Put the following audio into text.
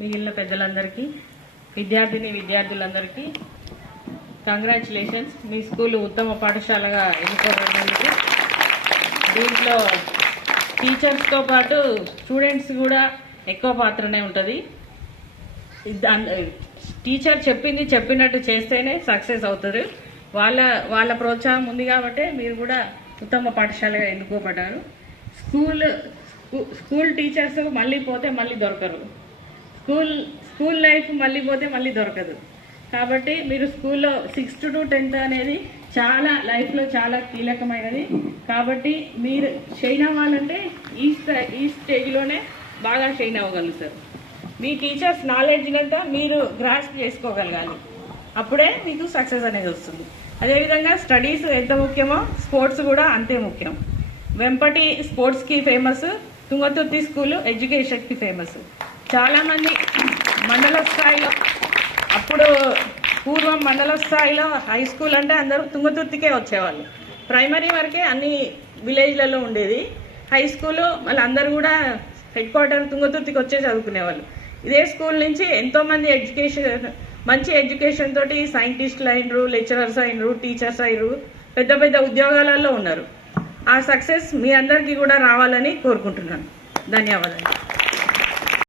మిగిలిన పెద్దలందరికీ విద్యార్థిని విద్యార్థులందరికీ కంగ్రాచులేషన్స్ మీ స్కూల్ ఉత్తమ పాఠశాలగా ఎన్నుకోబడినందుకు. దీంట్లో టీచర్స్తో పాటు స్టూడెంట్స్ కూడా ఎక్కువ పాత్రనే ఉంటుంది. టీచర్ చెప్పింది చెప్పినట్టు చేస్తేనే సక్సెస్ అవుతారు వాళ్ళ వాళ్ళ ప్రోత్సాహం ఉంది కాబట్టి మీరు కూడా ఉత్తమ పాఠశాలగా ఎన్నుకోబడ్డారు. స్కూల్ స్కూ- స్కూల్ టీచర్స్ మళ్ళీ పోతే మళ్ళీ దొరకరు. స్కూల్ స్కూల్ లైఫ్ మళ్ళీ పోతే మళ్ళీ దొరకదు. కాబట్టి మీరు స్కూల్లో సిక్స్త్ టు టెన్త్ అనేది చాలా లైఫ్లో చాలా కీలకమైనది. కాబట్టి మీరు షైన్ అవ్వాలంటే ఈ ఈ స్టేజ్లోనే బాగా షైన్ అవ్వగలుగుతారు. మీ టీచర్స్ నాలెడ్జ్నంతా మీరు గ్రాస్ప్ చేసుకోగలగాలి. అప్పుడే మీకు సక్సెస్ అనేది వస్తుంది. అదేవిధంగా స్టడీస్ ఎంత ముఖ్యమో స్పోర్ట్స్ కూడా అంతే ముఖ్యం. వెంపటి స్పోర్ట్స్కి ఫేమస్ తుంగతుర్తి స్కూల్ ఎడ్యుకేషన్కి ఫేమస్. చాలామంది మండల స్థాయిలో అప్పుడు పూర్వం మండల స్థాయిలో హై స్కూల్ అంటే అందరూ తుంగతుర్తికే వచ్చేవాళ్ళు. ప్రైమరీ వరకే అన్ని విలేజ్లలో ఉండేది. హై స్కూల్ వాళ్ళందరూ కూడా హెడ్ క్వార్టర్ తుంగతుర్తికి వచ్చే చదువుకునేవాళ్ళు. ఇదే స్కూల్ నుంచి ఎంతోమంది ఎడ్యుకేషన్ మంచి ఎడ్యుకేషన్ తోటి సైంటిస్టులు అయినరు లెక్చరర్స్ అయినరు టీచర్స్ అయినరు పెద్ద పెద్ద ఉద్యోగాలలో ఉన్నారు. ఆ సక్సెస్ మీ అందరికీ కూడా రావాలని కోరుకుంటున్నాను. ధన్యవాదాలు.